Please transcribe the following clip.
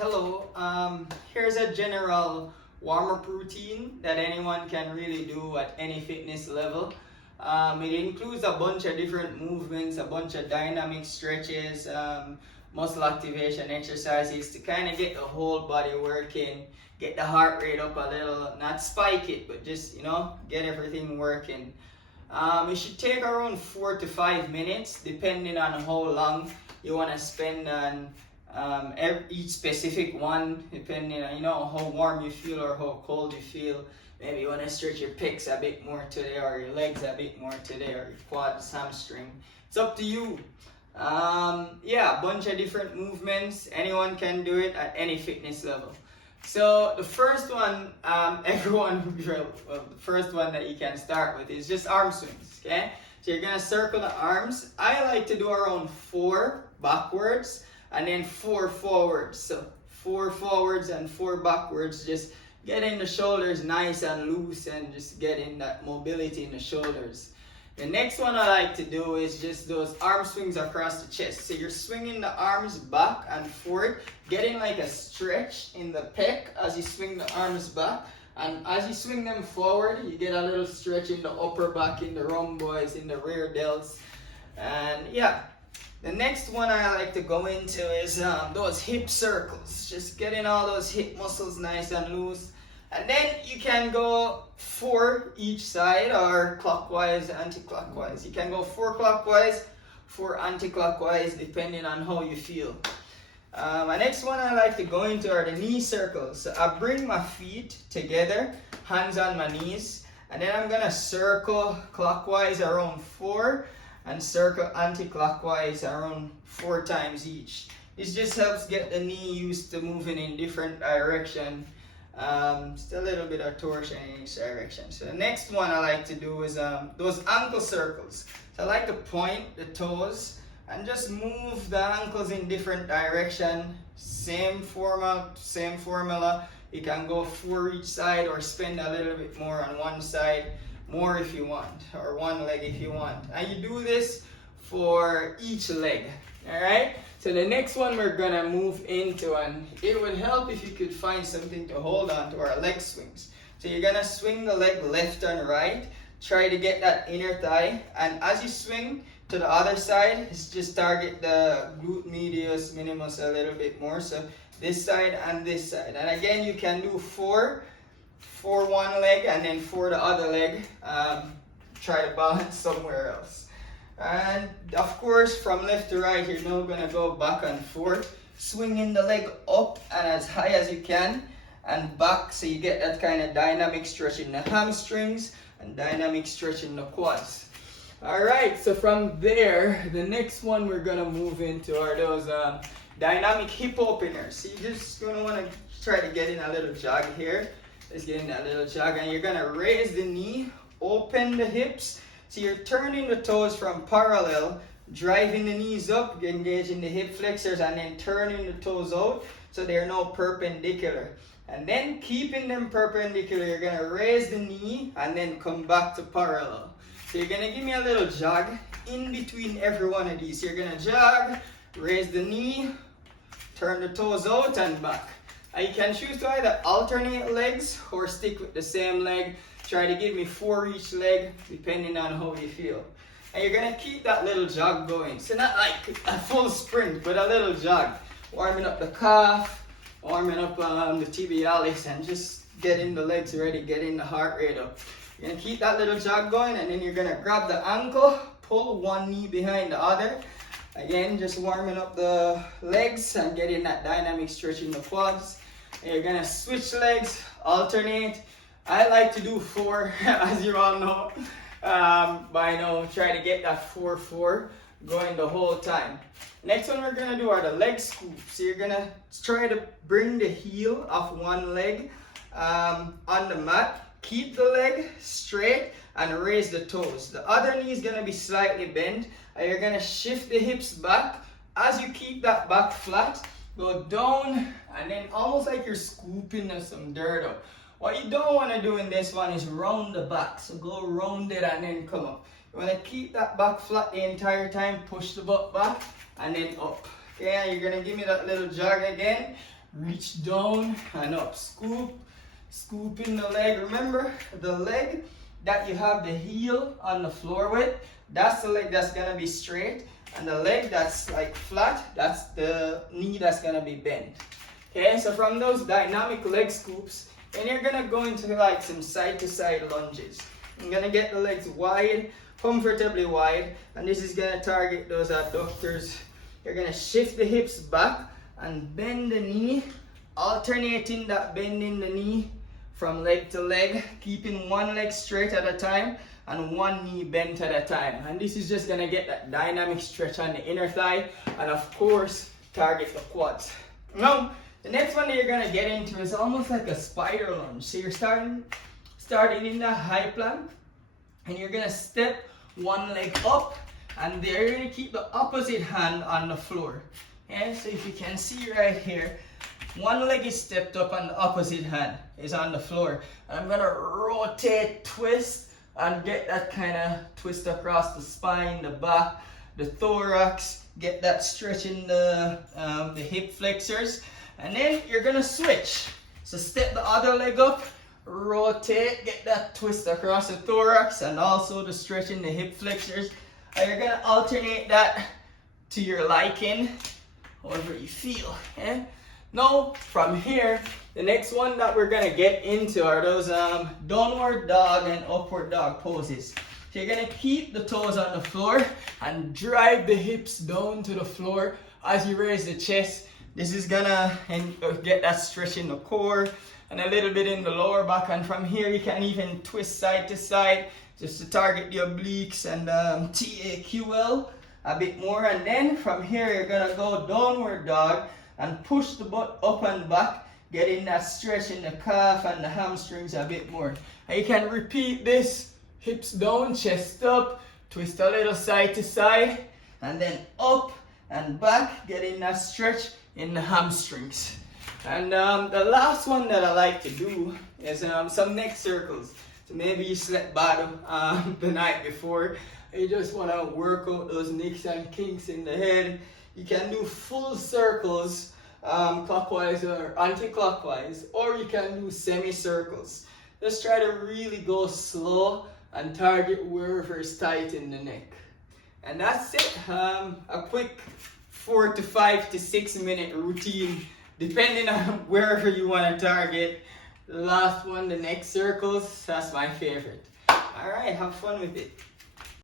Hello. Here's a general warm-up routine that anyone can really do at any fitness level. It includes a bunch of different movements, a bunch of dynamic stretches, muscle activation exercises to kind of get the whole body working, get the heart rate up a little, not spike it, but just, get everything working. It should take around 4 to 5 minutes, depending on how long you want to spend on each specific one, depending on how warm you feel or how cold you feel. Maybe you want to stretch your pecs a bit more today, or your legs a bit more today, or your quads, hamstring. It's up to you. A bunch of different movements. Anyone can do it at any fitness level. So the first one, the first one that you can start with is just arm swings. Okay, so you're gonna circle the arms. I like to do around 4 backwards and then 4 forwards. So 4 forwards and 4 backwards. Just getting the shoulders nice and loose and just getting that mobility in the shoulders. The next one I like to do is just those arm swings across the chest. So you're swinging the arms back and forth, getting like a stretch in the pec as you swing the arms back. And as you swing them forward, you get a little stretch in the upper back, in the rhomboids, in the rear delts. And the next one I like to go into is those hip circles. Just getting all those hip muscles nice and loose. And then you can go 4 each side, or clockwise, anti-clockwise. You can go 4 clockwise, 4 anti-clockwise, depending on how you feel. My next one I like to go into are the knee circles. So I bring my feet together, hands on my knees, and then I'm gonna circle clockwise around 4 and circle anti-clockwise around 4 times each. This just helps get the knee used to moving in different direction. Just a little bit of torsion in each direction. So the next one I like to do is those ankle circles. So I like to point the toes and just move the ankles in different direction. Same formula. You can go 4 each side or spend a little bit more on one side, more if you want, or one leg if you want. And you do this for each leg. Alright? So the next one we're gonna move into, and it would help if you could find something to hold on to, our leg swings. So you're gonna swing the leg left and right, try to get that inner thigh, and as you swing to the other side, just target the glute medius minimus a little bit more. So this side and this side. And again, you can do 4 for one leg and then 4 the other leg. Try to balance somewhere else. And of course, from left to right, you're now gonna go back and forth, swinging the leg up and as high as you can, and back, so you get that kind of dynamic stretch in the hamstrings and dynamic stretch in the quads. All right, so from there, the next one we're gonna move into are those dynamic hip openers. So you're just gonna wanna try to get in a little jog here. Let's get in that little jog, and you're gonna raise the knee, open the hips. So you're turning the toes from parallel, driving the knees up, engaging the hip flexors, and then turning the toes out so they're now perpendicular. And then keeping them perpendicular, you're gonna raise the knee and then come back to parallel. So you're gonna give me a little jog in between every one of these. You're gonna jog, raise the knee, turn the toes out and back. And you can choose to either alternate legs or stick with the same leg. Try to give me 4 each leg, depending on how you feel. And you're gonna keep that little jog going. So not like a full sprint, but a little jog. Warming up the calf, warming up the tibialis, and just getting the legs ready, getting the heart rate up. You're gonna keep that little jog going, and then you're gonna grab the ankle, pull one knee behind the other. Again, just warming up the legs and getting that dynamic stretch in the quads. And you're gonna switch legs, alternate. I like to do 4, as you all know. By now, try to get that 4-4 going the whole time. Next one we're gonna do are the leg scoops. So you're gonna try to bring the heel of one leg on the mat. Keep the leg straight and raise the toes. The other knee is gonna be slightly bent. And you're gonna shift the hips back. As you keep that back flat, go down, and then almost like you're scooping some dirt up. What you don't want to do in this one is round the back. So go round it and then come up. You want to keep that back flat the entire time. Push the butt back and then up. Okay, you're going to give me that little jog again. reach down and up, scoop, scooping the leg. Remember, the leg that you have the heel on the floor with, that's the leg that's gonna be straight, and the leg that's like flat, that's the knee that's gonna be bent. Okay, so from those dynamic leg scoops, then you're gonna go into like some side to side lunges. I'm gonna get the legs wide, comfortably wide, and this is gonna target those adductors. You're gonna shift the hips back and bend the knee, alternating that bending the knee from leg to leg, keeping one leg straight at a time and one knee bent at a time. And this is just gonna get that dynamic stretch on the inner thigh and of course target the quads. Now, the next one that you're gonna get into is almost like a spider lunge. So you're starting in the high plank and you're gonna step one leg up and there you're gonna keep the opposite hand on the floor. Okay, so if you can see right here, one leg is stepped up and the opposite hand is on the floor. And I'm gonna rotate, twist, and get that kind of twist across the spine, the back, the thorax, get that stretch in the hip flexors. And then you're gonna switch. So step the other leg up, rotate, get that twist across the thorax and also the stretch in the hip flexors. And you're gonna alternate that to your liking, however you feel. Okay? Now, from here, the next one that we're gonna get into are those downward dog and upward dog poses. So you're gonna keep the toes on the floor and drive the hips down to the floor as you raise the chest. This is gonna get that stretch in the core and a little bit in the lower back. And from here, you can even twist side to side just to target the obliques and TAQL a bit more. And then from here, you're gonna go downward dog and push the butt up and back, getting that stretch in the calf and the hamstrings a bit more. And you can repeat this, hips down, chest up, twist a little side to side, and then up and back, getting that stretch in the hamstrings. And the last one that I like to do is some neck circles. So maybe you slept bad the night before, you just want to work out those nicks and kinks in the head. You can do full circles clockwise or anti-clockwise, or you can do semicircles. Just try to really go slow and target wherever is tight in the neck. And that's it. A quick 4 to 5 to 6 minute routine, depending on wherever you want to target. The last one, the neck circles, that's my favorite. All right, have fun with it.